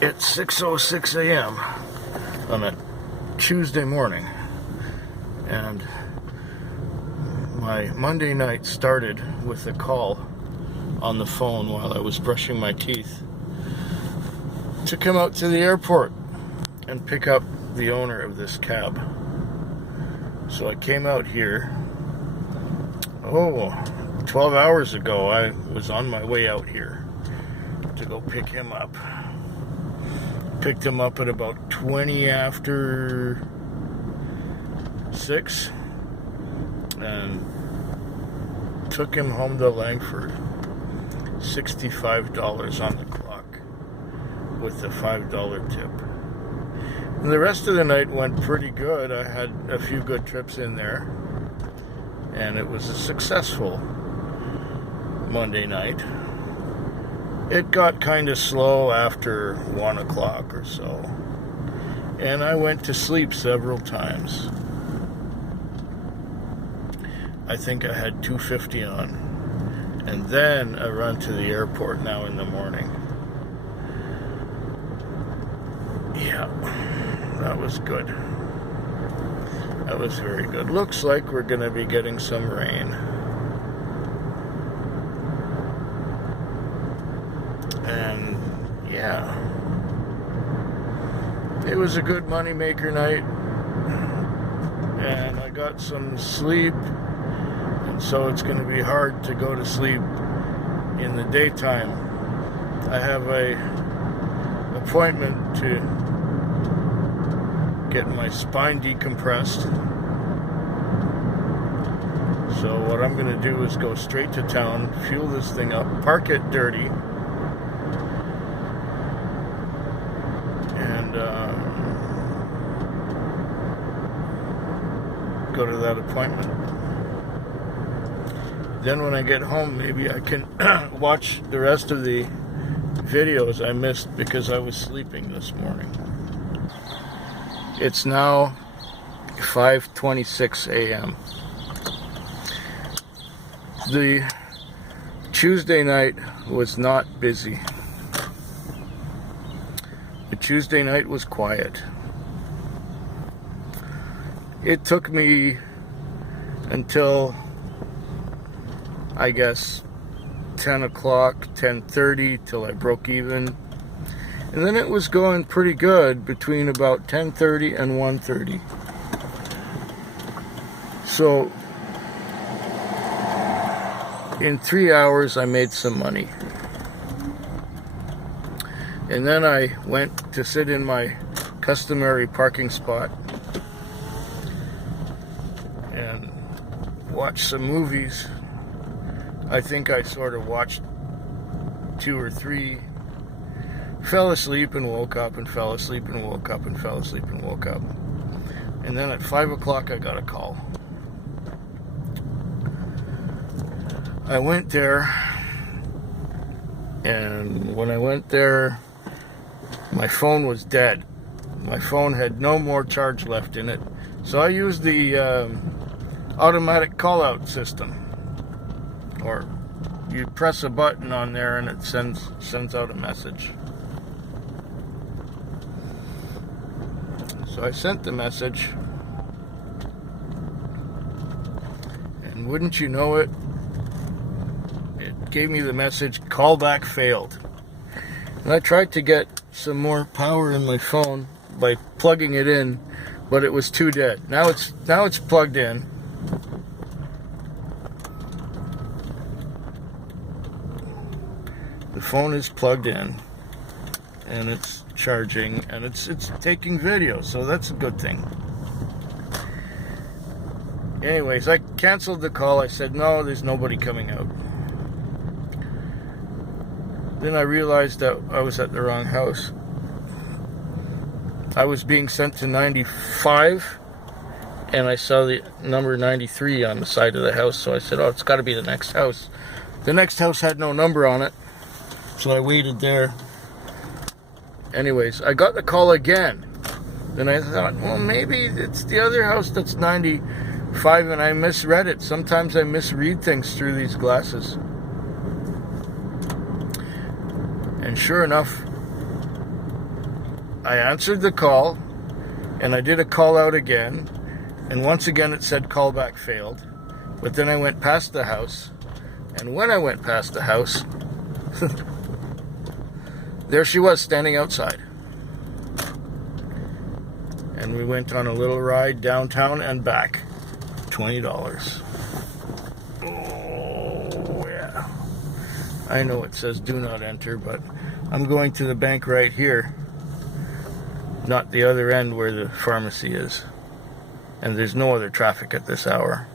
It's 6:06 a.m. on a Tuesday morning, and my Monday night started with a call on the phone while I was brushing my teeth to come out to the airport and pick up the owner of this cab. So I came out here, 12 hours ago. I was on my way out here to go pick him up. Picked him up at about 20 after 6 and took him home to Langford. $65 on the clock with a $5 tip. And the rest of the night went pretty good. I had a few good trips in there, and it was a successful Monday night. It got kind of slow after 1 o'clock or so, and I went to sleep several times. I think I had 250 on, and then a run to the airport now in the morning. Yeah, that was good. That was very good. Looks like we're going to be getting some rain. And yeah, it was a good moneymaker night, and I got some sleep, and so it's going to be hard to go to sleep in the daytime. I have a appointment to get my spine decompressed, so what I'm going to do is go straight to town, fuel this thing up, park it dirty, go to that appointment. Then when I get home, maybe I can watch the rest of the videos I missed because I was sleeping this morning. It's now 5:26 a.m. The Tuesday night was not busy. The Tuesday night was quiet. It took me until, I guess, 10 o'clock, 10:30 till I broke even. And then it was going pretty good between about 10:30 and 1:30. So in 3 hours I made some money. And then I went to sit in my customary parking spot and watch some movies. I think I sort of watched 2 or 3, fell asleep and woke up, and fell asleep and woke up, and fell asleep and woke up. And then at 5 o'clock I got a call. I went there, and when I went there, my phone was dead. My phone had no more charge left in it. So I used the automatic call-out system, or you press a button on there and it sends out a message. So I sent the message, and wouldn't you know it, it gave me the message, callback failed. And I tried to get some more power in my phone by plugging it in, but it was too dead. Now it's plugged in. The phone is plugged in, and it's charging, and it's taking video, so that's a good thing. Anyways, I canceled the call. I said, no, there's nobody coming out. Then I realized that I was at the wrong house. I was being sent to 95, and I saw the number 93 on the side of the house, so I said, oh, it's got to be the next house. The next house had no number on it, so I waited there. Anyways, I got the call again. Then I thought, well, maybe it's the other house that's 95, and I misread it. Sometimes I misread things through these glasses. And sure enough, I answered the call, and I did a call out again, and once again it said callback failed. But then I went past the house, and when I went past the house, there she was standing outside. And we went on a little ride downtown and back. $20. Oh, yeah. I know it says do not enter, but I'm going to the bank right here, not the other end where the pharmacy is. And there's no other traffic at this hour.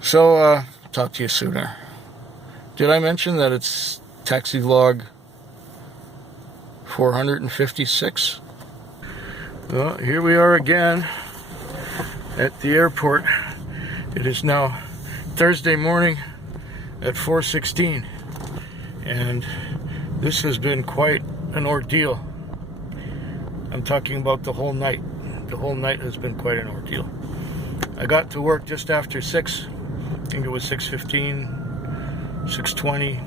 So, talk to you sooner. Did I mention that it's taxi vlog 456? Well, here we are again at the airport. It is now Thursday morning at 4:16, and this has been quite an ordeal. I'm talking about the whole night. The whole night has been quite an ordeal. I got to work just after 6. I think it was 6:15, 6:20.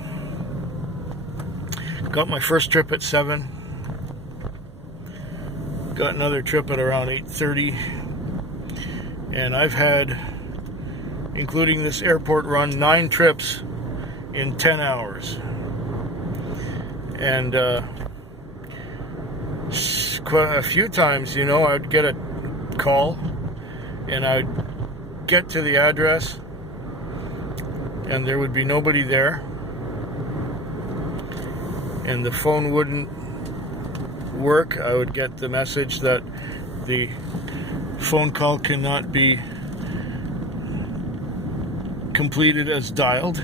Got my first trip at 7. Got another trip at around 8:30. And I've had, including this airport run, 9 trips in 10 hours. And quite a few times, you know, I'd get a call and I'd get to the address and there would be nobody there, and the phone wouldn't work. I would get the message that the phone call cannot be completed as dialed.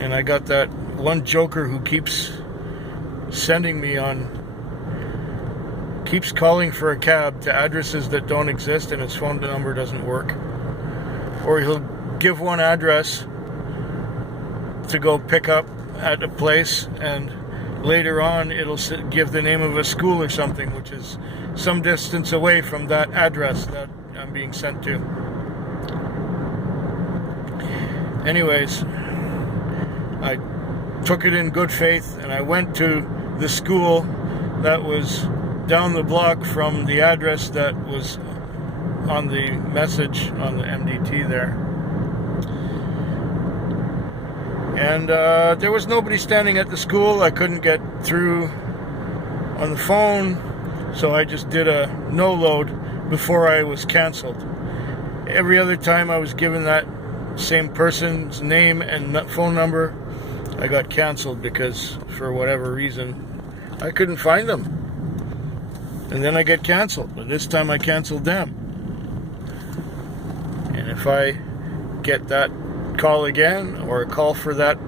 And I got that one joker who keeps sending me keeps calling for a cab to addresses that don't exist and his phone number doesn't work. Or he'll give one address to go pick up at a place, and later on it'll give the name of a school or something, which is some distance away from that address that I'm being sent to. Anyways, I took it in good faith and I went to the school that was down the block from the address that was on the message on the MDT there. And there was nobody standing at the school. I couldn't get through on the phone, so I just did a no load before I was canceled. Every other time I was given that same person's name and phone number, I got canceled because for whatever reason I couldn't find them. And then I get canceled, but this time I canceled them. And if I get that call again, or a call for that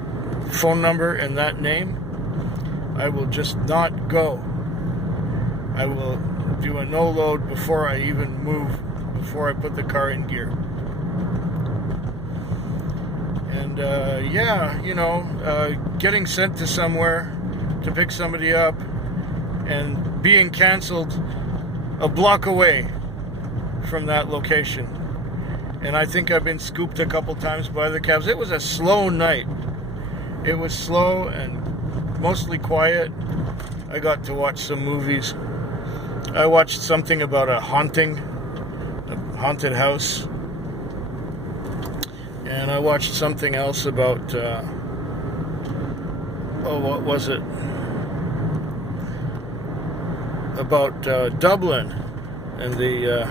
phone number and that name, I will just not go. I will do a no load before I even move, before I put the car in gear. And yeah, you know, getting sent to somewhere to pick somebody up and being canceled a block away from that location. And I think I've been scooped a couple times by the cabs. It was a slow night. It was slow and mostly quiet. I got to watch some movies. I watched something about a haunted house. And I watched something else about, what was it? About Dublin and the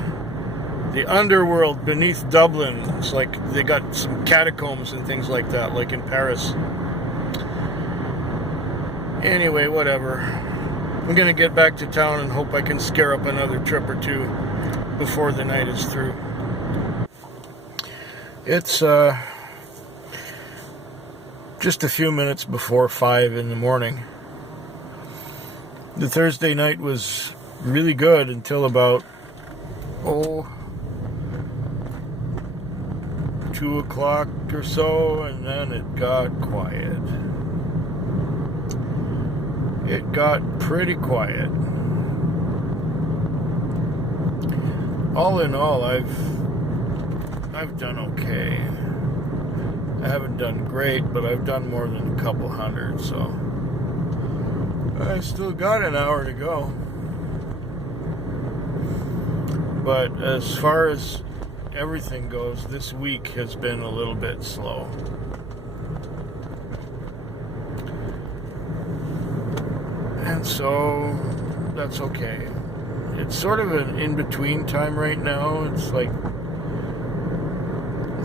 underworld beneath Dublin. It's like they got some catacombs and things like that, like in Paris. Anyway, whatever. I'm gonna get back to town and hope I can scare up another trip or two before the night is through. It's just a few minutes before 5 in the morning. The Thursday night was really good until about 2 o'clock or so, and then it got quiet. It got pretty quiet. All in all, I've done okay. I haven't done great, but I've done more than a couple hundred, so I still got an hour to go. But as far as everything goes, this week has been a little bit slow. And so that's okay. It's sort of an in-between time right now. It's like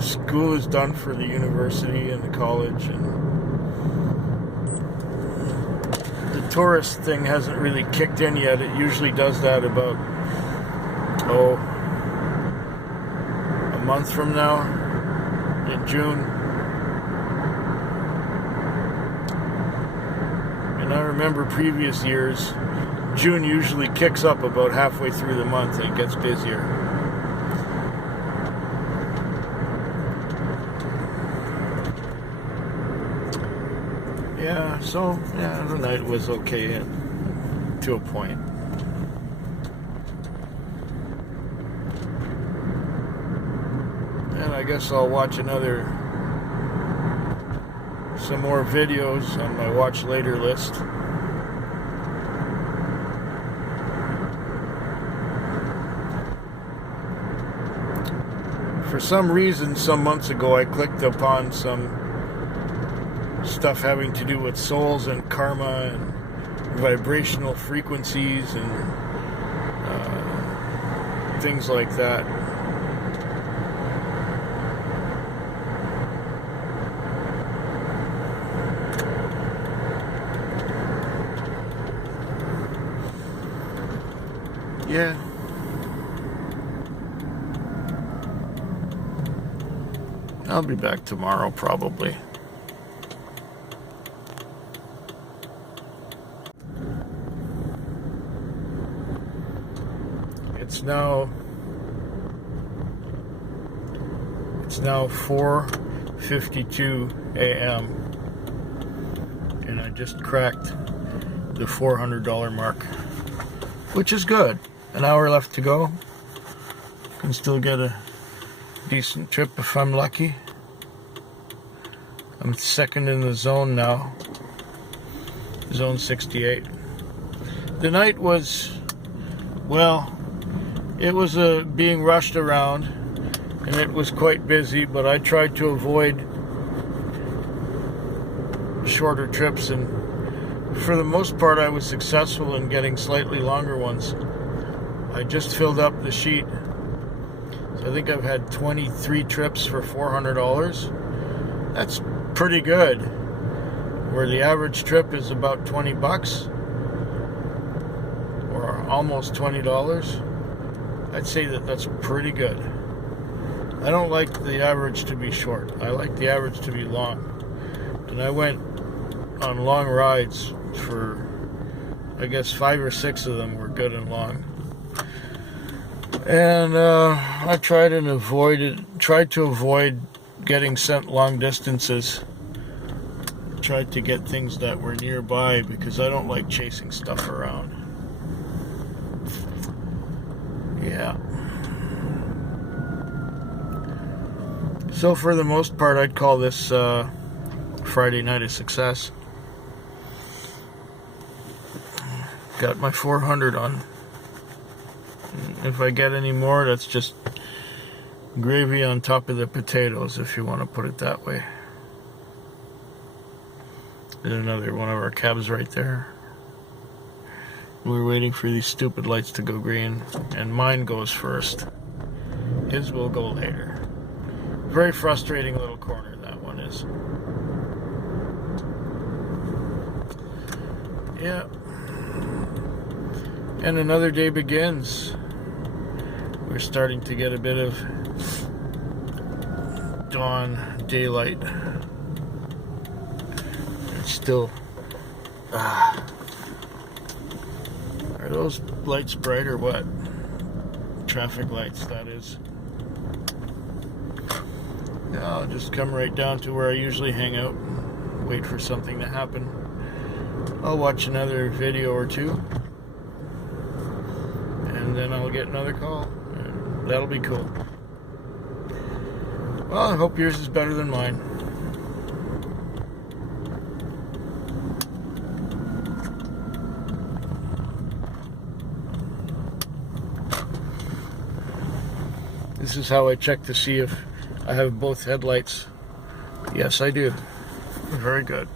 school is done for the university and the college, and the tourist thing hasn't really kicked in yet. It usually does that about a month from now, in June. And I remember previous years, June usually kicks up about halfway through the month and it gets busier. So the night was okay to a point. And I guess I'll watch some more videos on my watch later list. For some reason, some months ago, I clicked upon some stuff having to do with souls and karma and vibrational frequencies and things like that. Yeah. I'll be back tomorrow probably. It's now 4:52 a.m. and I just cracked the $400 mark, which is good. An hour left to go. Can still get a decent trip if I'm lucky. I'm second in the zone now. Zone 68. The night was, well, it was being rushed around, and it was quite busy, but I tried to avoid shorter trips, and for the most part I was successful in getting slightly longer ones. I just filled up the sheet, so I think I've had 23 trips for $400. That's pretty good, where the average trip is about $20 or almost $20. I'd say that's pretty good. I don't like the average to be short. I like the average to be long. And I went on long rides for, I guess, 5 or 6 of them were good and long. And I tried to avoid getting sent long distances. Tried to get things that were nearby because I don't like chasing stuff around. Yeah. So for the most part, I'd call this Friday night a success. Got my 400 on. If I get any more, that's just gravy on top of the potatoes, if you want to put it that way. There's another one of our cabs right there. We're waiting for these stupid lights to go green, and mine goes first. His will go later. Very frustrating little corner that one is. Yeah. And another day begins. We're starting to get a bit of dawn, daylight. It's still... Are those lights bright or what? Traffic lights, that is. Yeah, I'll just come right down to where I usually hang out and wait for something to happen. I'll watch another video or two, and then I'll get another call. And that'll be cool. Well, I hope yours is better than mine. This is how I check to see if I have both headlights. Yes, I do. Very good.